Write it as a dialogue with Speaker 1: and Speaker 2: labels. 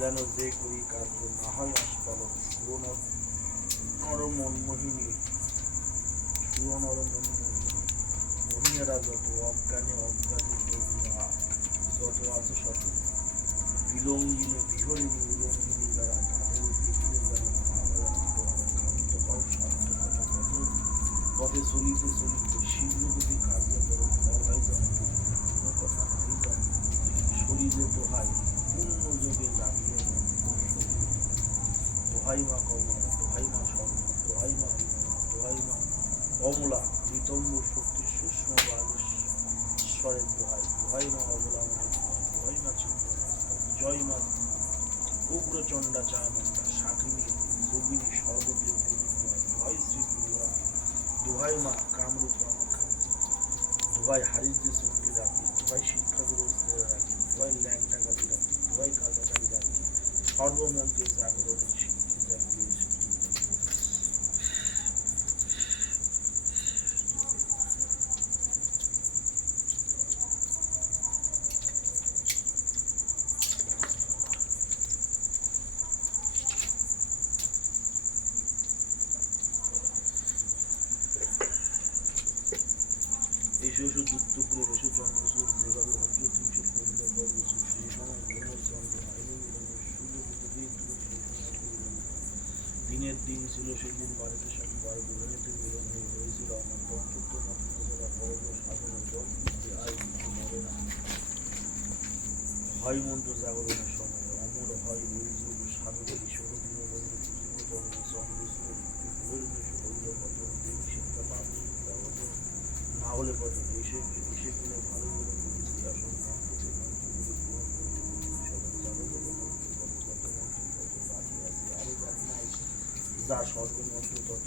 Speaker 1: যেন যে করি কার্য না হয় আস্ফলন সুর নর মনমোহিনী সুর নর মনমোহিনী মহিলারা যত অজ্ঞানে অজ্ঞানে তরুণা যত আছে শত বিলঙ্গিনী, বিহরিণী, উলঙ্গিনী দ্বারা তাদের দেখিলে যেন ক্ষান্ত হও পথে চলিতে চলিতে শীঘ্রগতি কার্য দোহাই মা কমলা দোহাই মা স্বর্ণ দোহাই মা বিমলা দোহাই মা অমলা, নিতম্ব শক্তি সূক্ষ্ম বাগেশ্বরের দোহাই দোহাই মা অমলা দোহাই মা চিন্তা জয় মা উগ্রচণ্ডা চামণ্ডা শাকিনী যোগিনী, সর্বদেব দেবী দোহাই দোহাই শ্রী দুর্গা দোহাই মা কামরূপ রমক্ষা দোহাই হারিজে চণ্ডী রাখি দোহাই শিক্ষাগুরু রাখি দোহাই ল্যাংটা গাড়ি রাখি দোহাই কাজাকারি রাখি সর্বমন্ত্রে জাগরণে তিনশো পরিবার বর্গ সেই দিনের দিন ছিল সেদিন বাড়িতে সবার গৃহিণীতে মিলন হয়ে হয়েছিল আমার বন্ধুত্ব মন্ত্রীরা বর্গ সাধন আয় মরে হয় মন্ত্র জাগরণের সময় অমর হয় যা স্বর্গ মন্ত্র তত